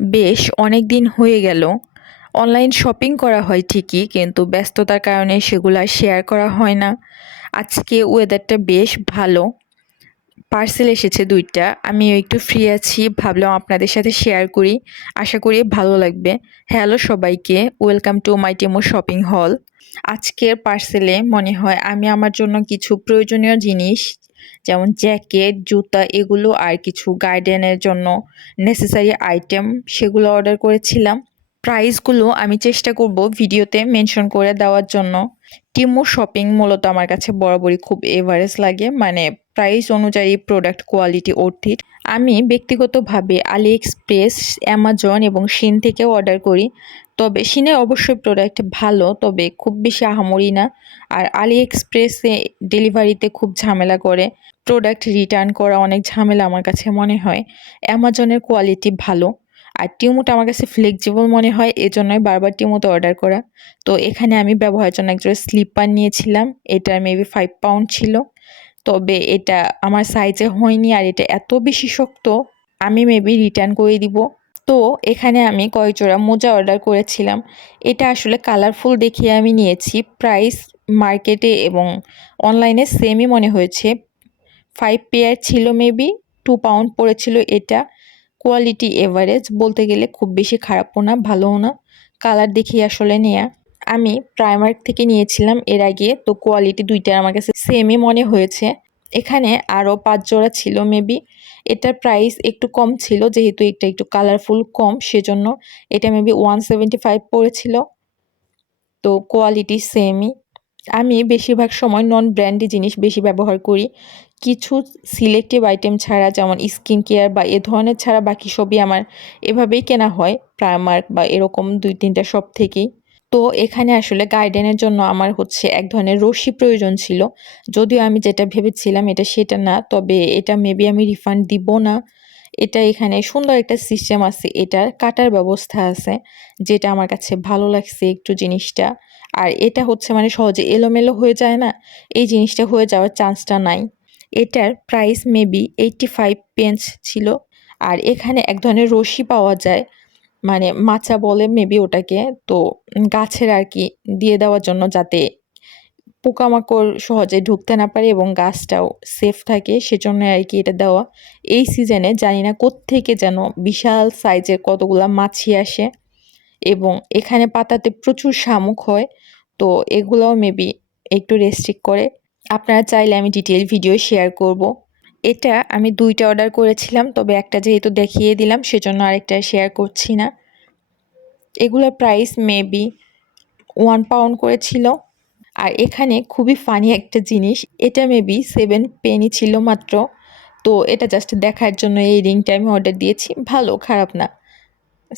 বেশ অনেক দিন হয়ে গেল। অনলাইন শপিং করা হয় ঠিকই, কিন্তু ব্যস্ততার কারণে সেগুলো আর শেয়ার করা হয় না। আজকে ওয়েদারটা বেশ ভালো। পার্সেল এসেছে ২ টা। আমিও একটু ফ্রি আছি, ভাবলাম আপনাদের সাথে শেয়ার করি। আশা করি ভালো লাগবে। হ্যালো সবাইকে, ওয়েলকাম টু মাই টেমো শপিং হল। আজকের পার্সেলে মনে হয় আমি আমার জন্য কিছু প্রয়োজনীয় জিনিস যেমন জ্যাকেট, জুতা এগুলো আর কিছু গার্ডেনের জন্য নেসেসারি আইটেম সেগুলো অর্ডার করেছিলাম। প্রাইসগুলো আমি চেষ্টা করব ভিডিওতে মেনশন করে দেওয়ার জন্য। টিমো শপিং মূলত আমার কাছে বরাবরই খুব এভারেজ লাগে, মানে প্রাইস অনুযায়ী প্রোডাক্ট কোয়ালিটি অর্থিত। আমি ব্যক্তিগতভাবে আলি এক্সপ্রেস, অ্যামাজন এবং শিন থেকেও অর্ডার করি। তবে শিনে অবশ্যই প্রোডাক্ট ভালো, তবে খুব বেশি আহামরি না। আর আলি এক্সপ্রেসে ডেলিভারিতে খুব ঝামেলা করে, প্রোডাক্ট রিটার্ন করা অনেক ঝামেলা আমার কাছে মনে হয়। অ্যামাজনের কোয়ালিটি ভালো। আর টিমোটা আমার কাছে ফ্লেক্সিবল মনে হয়, এজন্যই বারবার টিমোতে অর্ডার করা। তো এখানে আমি ব্যবহারের জন্য একজোড়া স্লিপার নিয়েছিলাম। এটার মেবি 5 পাউন্ড ছিল। তবে এটা আমার সাইজে হয়নি, আর এটা এত বেশি শক্ত, আমি মেবি রিটার্ন করে দিব। তো এখানে আমি কয়েক জোড়া মোজা অর্ডার করেছিলাম। এটা আসলে কালারফুল দেখিয়ে আমি নিয়েছি। প্রাইস মার্কেটে এবং অনলাইনে সেমই মনে হয়েছে। 5 পেয়ার ছিল, মেবি 2 পাউন্ড পড়েছিল এটা। কোয়ালিটি এভারেজ বলতে গেলে, খুব বেশি খারাপও না ভালোও না। কালার দেখেই আসলে নেয়া। আমি প্রাইমার্ক থেকে নিয়েছিলাম এর আগে, তো কোয়ালিটি দুইটা আমার কাছে সেমই মনে হয়েছে। এখানে আরও 5 জোড়া ছিল মেবি। এটার প্রাইস একটু কম ছিল, যেহেতু এটা একটু কালারফুল কম সেজন্য এটা মেবি 175 পড়েছিল। তো কোয়ালিটি সেমই। আমি বেশিরভাগ সময় নন ব্র্যান্ডি জিনিস বেশি ব্যবহার করি। কিছু সিলেক্টিভ আইটেম ছাড়া, যেমন স্কিন কেয়ার বা এ ধরনের ছাড়া বাকি সবই আমার এভাবেই কেনা হয় প্রাইমার্ক বা এরকম ২-৩টা শপ থেকেই। তো এখানে আসলে গার্ডেনের জন্য আমার হচ্ছে এক ধরনের রশি প্রয়োজন ছিল। যদিও আমি যেটা ভেবেছিলাম এটা সেটা না, তবে এটা মেবি আমি রিফান্ড দিব না। এটা এখানে সুন্দর একটা সিস্টেম আছে, এটার কাটার ব্যবস্থা আছে, যেটা আমার কাছে ভালো লাগছে একটু জিনিসটা। আর এটা হচ্ছে মানে সহজে এলোমেলো হয়ে যায় না, এই জিনিসটা হয়ে যাওয়ার চান্সটা নাই। এটার প্রাইস মেবি 85 পেন্স ছিল। আর এখানে এক ধরনের রশি পাওয়া যায়, মানে মাচা বলে মেবি ওটাকে। তো গাছের আর কি দিয়ে দেওয়ার জন্য, যাতে পোকামাকড় সহজে ঢুকতে না পারে এবং গাছটাও সেফ থাকে, সেজন্য আর কি এটা দেওয়া। এই সিজনে জানি না কোত্থেকে যেন বিশাল সাইজের কতগুলা মাছি আসে, এবং এখানে পাতাতে প্রচুর শামুক হয়। তো এগুলোও মেবি একটু রেস্ট্রিক্ট করে। আপনারা চাইলে আমি ডিটেইল ভিডিও শেয়ার করব। এটা আমি 2টা অর্ডার করেছিলাম, তবে একটা যেহেতু দেখিয়ে দিলাম সেজন্য আরেকটা শেয়ার করছি না। এগুলোর প্রাইস মেবি 1 পাউন্ড করেছিল। আর এখানে খুবই ফানি একটা জিনিস, এটা মেবি 7 পেনি ছিল মাত্র। তো এটা জাস্ট দেখার জন্য এই রিংটা আমি অর্ডার দিয়েছি। ভালো, খারাপ না।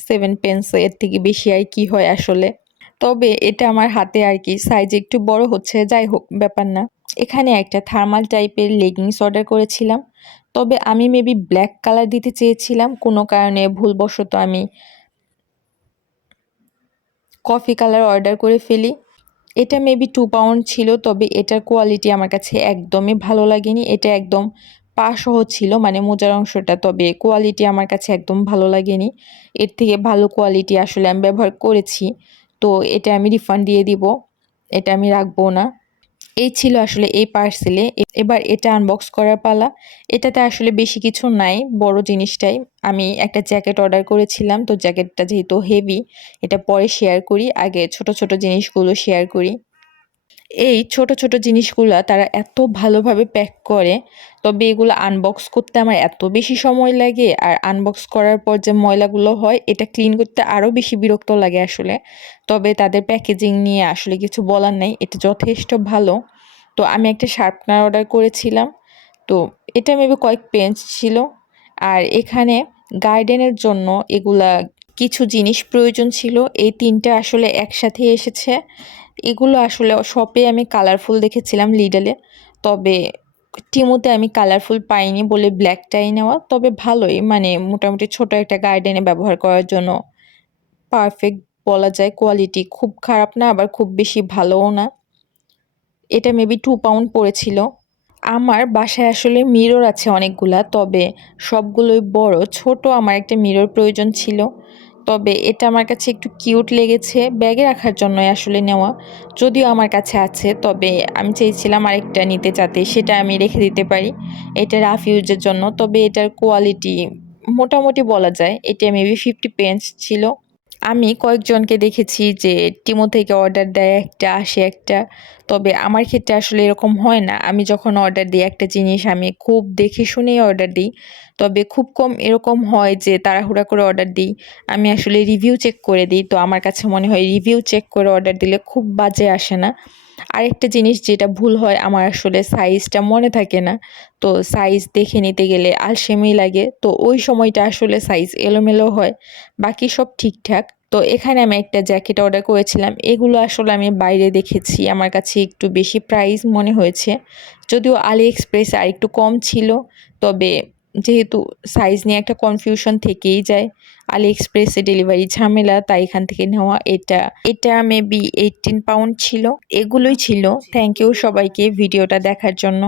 7 পেন্স, এর থেকে বেশি আর কি হয় আসলে। তবে এটা আমার হাতে আর কি সাইজ একটু বড় হচ্ছে, যাই হোক ব্যাপার না। এখানে একটা থার্মাল টাইপের লেগিংস অর্ডার করেছিলাম। তবে আমি মেবি ব্ল্যাক কালার দিতে চেয়েছিলাম, কোনো কারণে ভুলবশত আমি কফি কালার অর্ডার করে ফেলি। এটা মেবি 2 পাউন্ড ছিল, তবে এটার কোয়ালিটি আমার কাছে একদমই ভালো লাগেনি। এটা একদম পা সহ ছিল, মানে মোজার অংশটা, তবে কোয়ালিটি আমার কাছে একদম ভালো লাগেনি। এর থেকে ভালো কোয়ালিটি আসলে আমি ব্যবহার করেছি। তো এটা আমি রিফান্ড দিয়ে দিব, এটা আমি রাখবো না। এই ছিল আসলে এই পার্সেলে। এবার এটা আনবক্স করার পালা। এটাতে আসলে বেশি কিছু নাই, বড় জিনিসটাই। আমি একটা জ্যাকেট অর্ডার করেছিলাম, তো জ্যাকেটটা যেহেতু হেভি, এটা পরে শেয়ার করি, আগে ছোট ছোট জিনিসগুলো শেয়ার করি। এই ছোট ছোট জিনিসগুলা তারা এত ভালোভাবে প্যাক করে, তবে এগুলো আনবক্স করতে আমার এত বেশি সময় লাগে, আর আনবক্স করার পর যে ময়লাগুলো হয় এটা ক্লিন করতে আরও বেশি বিরক্ত লাগে আসলে। তবে তাদের প্যাকেজিং নিয়ে আসলে কিছু বলার নাই, এটা যথেষ্ট ভালো। তো আমি একটা শার্পনার অর্ডার করেছিলাম। তো এটা মেবি কয়েক পেজ ছিল। আর এখানে গার্ডেনের জন্য এগুলা কিছু জিনিস প্রয়োজন ছিল, এই 3টা আসলে একসাথে এসেছে। এগুলো আসলে শপে আমি কালারফুল দেখেছিলাম লিডলে, তবে টিমোতে আমি কালারফুল পাইনি বলে ব্ল্যাকটাই নেওয়া। তবে ভালোই, মানে মোটামুটি ছোট একটা গার্ডেনে ব্যবহার করার জন্য পারফেক্ট বলা যায়। কোয়ালিটি খুব খারাপ না, আবার খুব বেশি ভালোও না। এটা মেবি 2 পাউন্ড পড়েছিল। আমার বাসায় আসলে মিরর আছে অনেকগুলা, তবে সবগুলোই বড়। ছোট আমার একটা মিরর প্রয়োজন ছিল, তবে এটা আমার কাছে একটু কিউট লেগেছে, ব্যাগে রাখার জন্যই আসলে নেওয়া। যদিও আমার কাছে আছে, তবে আমি চেয়েছিলাম আরেকটা নিতে, যাতে সেটা আমি রেখে দিতে পারি। এটা রাফ ইউজের জন্য, তবে এটার কোয়ালিটি মোটামুটি বলা যায়। এটা মেবি 50 পেন্স ছিল। আমি কয়েকজনকে দেখেছি যে টিমো থেকে অর্ডার দেয় একটা, আসে একটা। তবে আমার ক্ষেত্রে আসলে এরকম হয় না। আমি যখন অর্ডার দিই একটা জিনিস আমি খুব দেখে শুনেই অর্ডার দিই। তবে খুব কম এরকম হয় যে তাড়াহুড়া করে অর্ডার দিই। আমি আসলে রিভিউ চেক করে দিই। তো আমার কাছে মনে হয় রিভিউ চেক করে অর্ডার দিলে খুব বাজে আসে না। আরেকটা জিনিস যেটা ভুল হয়, আমার আসলে সাইজটা মনে থাকে না। তো সাইজ দেখে নিতে গেলে আলসেমি লাগে। তো ওই সময়টা আসলে সাইজ এলোমেলো হয়। বাকি সব ঠিকঠাক। তো এখানে আমি একটা জ্যাকেট অর্ডার করেছিলাম। এগুলো আসলে আমি বাইরে দেখেছি, আমার কাছে একটু বেশি প্রাইস মনে হয়েছে। যদিও আলি এক্সপ্রেসে আরেকটু কম ছিল, তবে যেহেতু সাইজ নিয়ে একটা কনফিউশন থেকেই যায়। আলি এক্সপ্রেসে ডেলিভারি ঝামেলা, তাই এখান থেকে নেওয়া। এটা মেবি 18 পাউন্ড ছিল। এগুলোই ছিল। থ্যাংক ইউ সবাইকে ভিডিওটা দেখার জন্য।